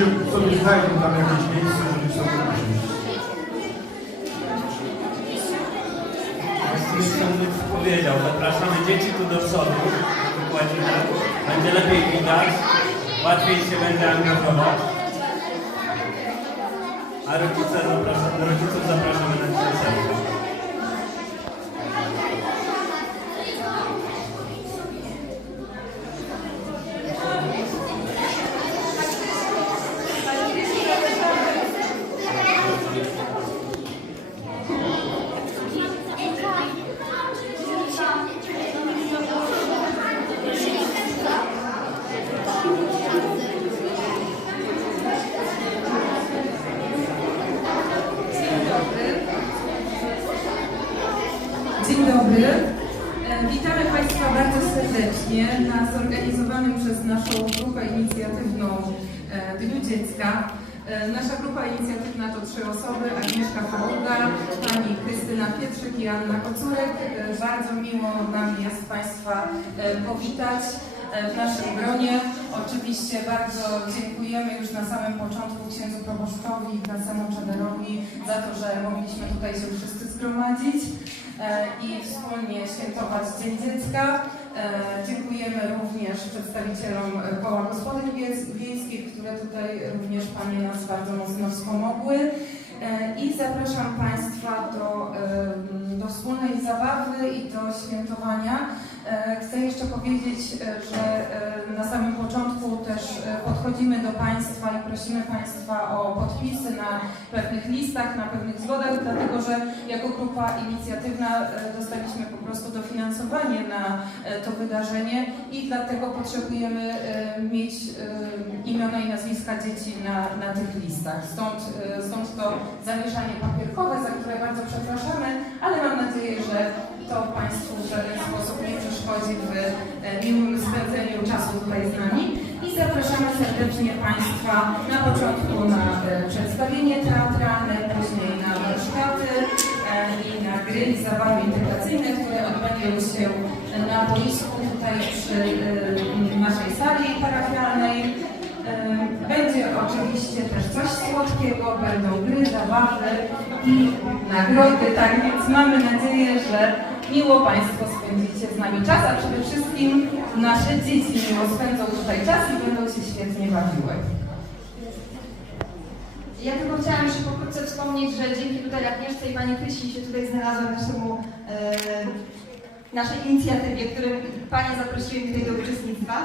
się sobie znajdą tam jakieś miejsce, żeby sobie usiąść. Sądnik powiedział, zapraszamy dzieci tu do przodu, wykładzimy. Będzie lepiej widać, łatwiej się będzie angażować. A rodzice zapraszamy, rodziców zapraszamy na dzisiejsze. Dzień dobry. E, Witamy Państwa bardzo serdecznie na zorganizowanym przez naszą grupę inicjatywną e, Dniu Dziecka. E, Nasza grupa inicjatywna to trzy osoby, Agnieszka Faługa, Pani Krystyna Pietrzyk i Anna Kocurek. Bardzo miło nam jest Państwa powitać w naszym gronie. Oczywiście bardzo dziękujemy już na samym początku księdzu proboszczowi Kasemu Czederowi to, że mogliśmy tutaj się wszyscy zgromadzić e, i wspólnie świętować Dzień Dziecka. E, Dziękujemy również przedstawicielom Koła Gospodyń Wiejskich, które tutaj również Panie nas bardzo mocno wspomogły. E, I zapraszam Państwa do, do wspólnej zabawy i do świętowania. Chcę jeszcze powiedzieć, że na samym początku też podchodzimy do Państwa i prosimy Państwa o podpisy na pewnych listach, na pewnych zgodach, dlatego że jako grupa inicjatywna e, dostaliśmy po prostu dofinansowanie na e, to wydarzenie i dlatego potrzebujemy e, mieć imiona i nazwiska dzieci na, na tych listach. Stąd, stąd to zamieszanie papierkowe, za które bardzo przepraszamy, ale mam nadzieję, że to Państwu w żaden sposób nie przeszkodzi w miłym spędzeniu czasu tutaj z nami. I zapraszamy serdecznie Państwa na początku na e, przedstawienie teatralne, później na warsztaty e, i na gry i zabawy integracyjne, które odbędą się na boisku tutaj przy e, naszej sali parafialnej. Będzie oczywiście też coś słodkiego, będą gry, zabawy i nagrody, tak więc mamy nadzieję, że miło Państwo spędzicie z nami czas, a przede wszystkim nasze dzieci miło spędzą tutaj czas i będą się świetnie bawiły. Ja tylko chciałam jeszcze pokrótce wspomnieć, że dzięki tutaj Agnieszce i Pani Krysi się tutaj znalazłam naszemu, e, naszej inicjatywie, którym Panie zaprosiły mnie tutaj do uczestnictwa.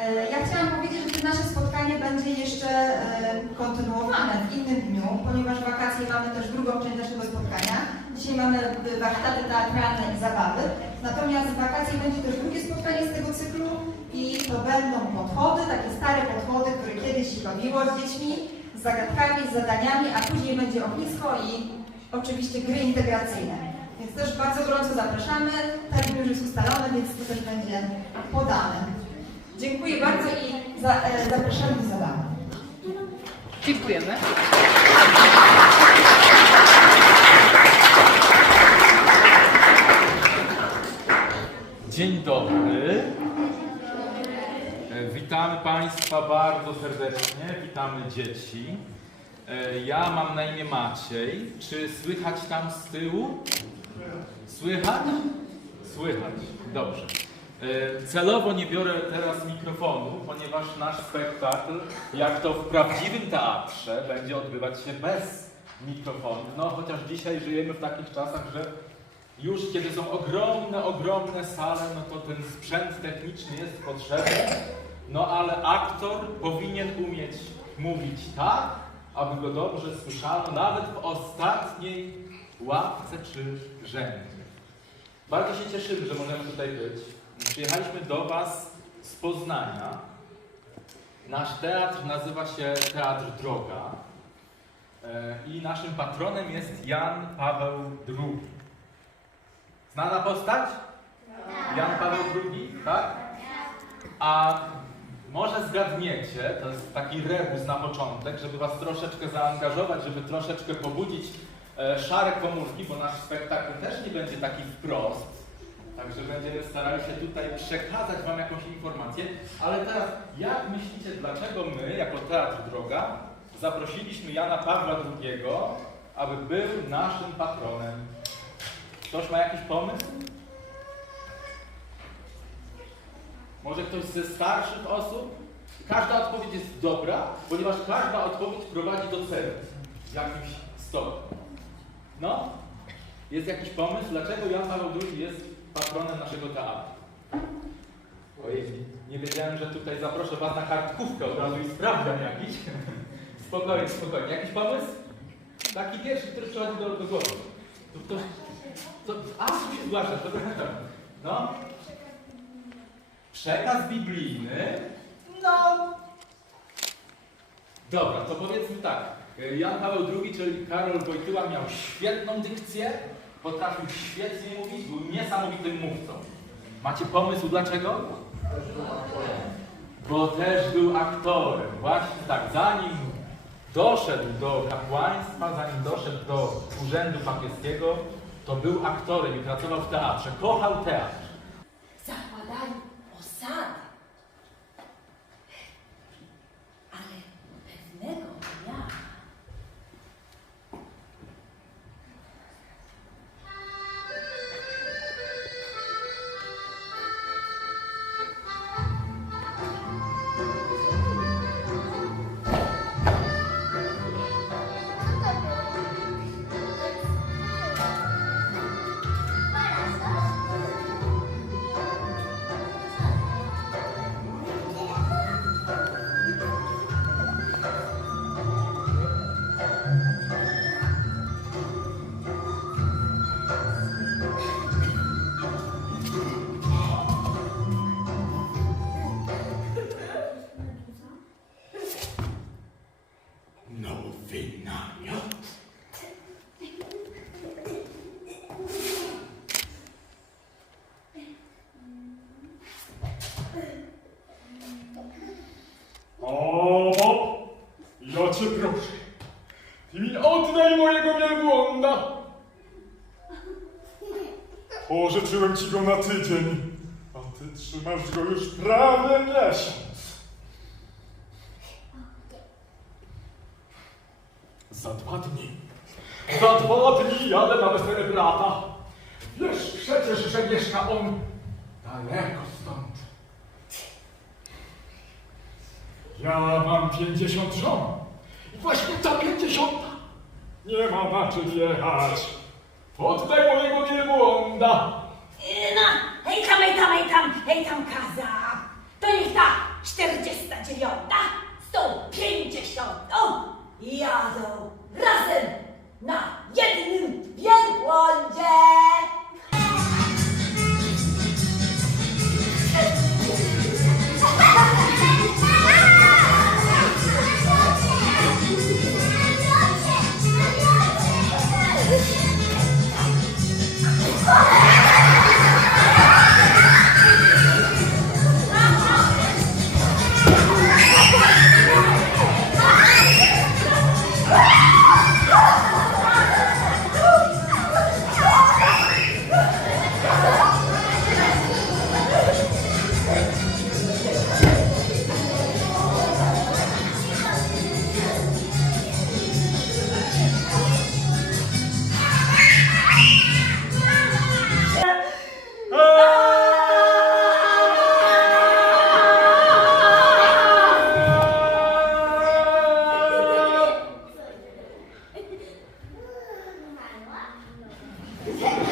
E, ja chciałam powiedzieć, że to nasze spotkanie będzie jeszcze e, kontynuowane w innym dniu, ponieważ wakacje mamy też drugą część naszego spotkania. Dzisiaj mamy e, warsztaty teatralne i zabawy, natomiast w wakacje będzie też drugie spotkanie z tego cyklu i to będą podchody, takie stare podchody, które kiedyś się bawiło z dziećmi, z zagadkami, z zadaniami, a później będzie ognisko i oczywiście gry integracyjne. Więc też bardzo gorąco zapraszamy. Termin już jest ustalony, więc to też będzie podane. Za, e, zapraszamy do zabawy. Dziękujemy. Dzień dobry. E, Witamy Państwa bardzo serdecznie, witamy dzieci. E, Ja mam na imię Maciej. Czy słychać tam z tyłu? Słychać? Słychać, dobrze. E, Celowo nie biorę teraz mikrofonu, ponieważ nasz spektakl, jak to w prawdziwym teatrze, będzie odbywać się bez mikrofonu. No, chociaż dzisiaj żyjemy w takich czasach, że już kiedy są ogromne, ogromne sale, no to ten sprzęt techniczny jest potrzebny. No ale aktor powinien umieć mówić tak, aby go dobrze słyszano, nawet w ostatniej ławce czy rzędzie. Bardzo się cieszymy, że możemy tutaj być. Przyjechaliśmy do Was z Poznania. Nasz teatr nazywa się Teatr Droga. E, I naszym patronem jest Jan Paweł II. Znana postać? Jan Paweł II, tak? A może zgadniecie, to jest taki rebus na początek, żeby was troszeczkę zaangażować, żeby troszeczkę pobudzić e, szare komórki, bo nasz spektakl też nie będzie taki wprost. Także będziemy starali się tutaj przekazać Wam jakąś informację. Ale teraz, jak myślicie, dlaczego my, jako Teatr Droga, zaprosiliśmy Jana Pawła II, aby był naszym patronem? Ktoś ma jakiś pomysł? Może ktoś ze starszych osób? Każda odpowiedź jest dobra, ponieważ każda odpowiedź prowadzi do celu w jakimś stopniu. No, jest jakiś pomysł, dlaczego Jan Paweł II jest patronem naszego teatru? Ojej, nie wiedziałem, że tutaj zaproszę Was na kartkówkę od razu i sprawdzam jakiś. spokojnie, spokojnie. Jakiś pomysł? Taki pierwszy, który przychodzi do, do głowy. Tu ktoś... To, a, tu się zgłasza, przepraszam. No. Przekaz biblijny. No. Dobra, to powiedzmy tak. Jan Paweł II, czyli Karol Wojtyła miał świetną dykcję, potrafił świetnie mówić, był niesamowitym mówcą. Macie pomysł dlaczego? Bo też był aktorem. Właśnie tak, zanim doszedł do kapłaństwa, zanim doszedł do urzędu papieskiego, to był aktorem i pracował w teatrze. Kochał teatr. Proszę, ty mi oddaj mojego wielbłąda. Pożyczyłem ci go na tydzień, a ty trzymasz go już prawie miesiąc. Za dwa dni, za dwa dni jadę na wesele brata. Wiesz przecież, że mieszka on daleko stąd. Ja mam pięćdziesiąt żon. Właśnie ta pięćdziesiąta nie ma na czym jechać. Oddaj mojego wielbłąda. No, hej tam, hej tam, hej tam, hej tam kaza. To niech ta 49 z tą 50 jadą razem na jednym wielbłądzie. Hey!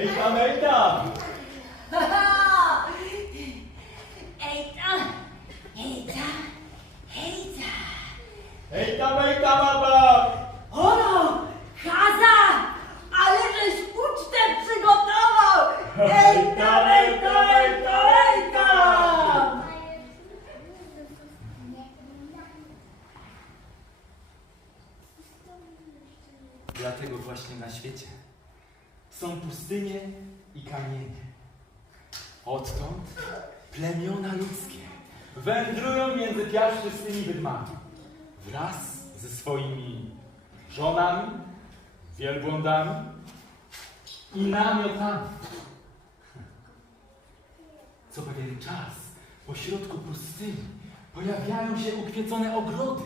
Ej tam, ej tam! Ejta! Ejta! Ejta! Ej tam, baba! Ono! Kaza! Ale żeś ucztę przygotował! Ej tam, ej tam! Dlatego właśnie na świecie są pustynie i kamienie. Odtąd plemiona ludzkie wędrują między piaszczystymi wydmami wraz ze swoimi żonami, wielbłądami i namiotami. Co pewien czas pośrodku pustyni pojawiają się ukwiecone ogrody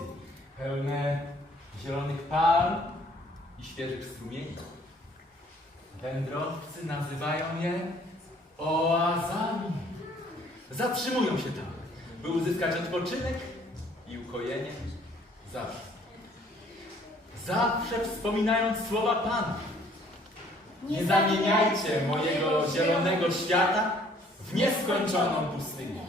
pełne zielonych palm i świeżych strumieni. Wędrowcy nazywają je oazami. Zatrzymują się tam, by uzyskać odpoczynek i ukojenie zawsze. Zawsze wspominając słowa Pana. Nie zamieniajcie mojego zielonego świata w nieskończoną pustynię.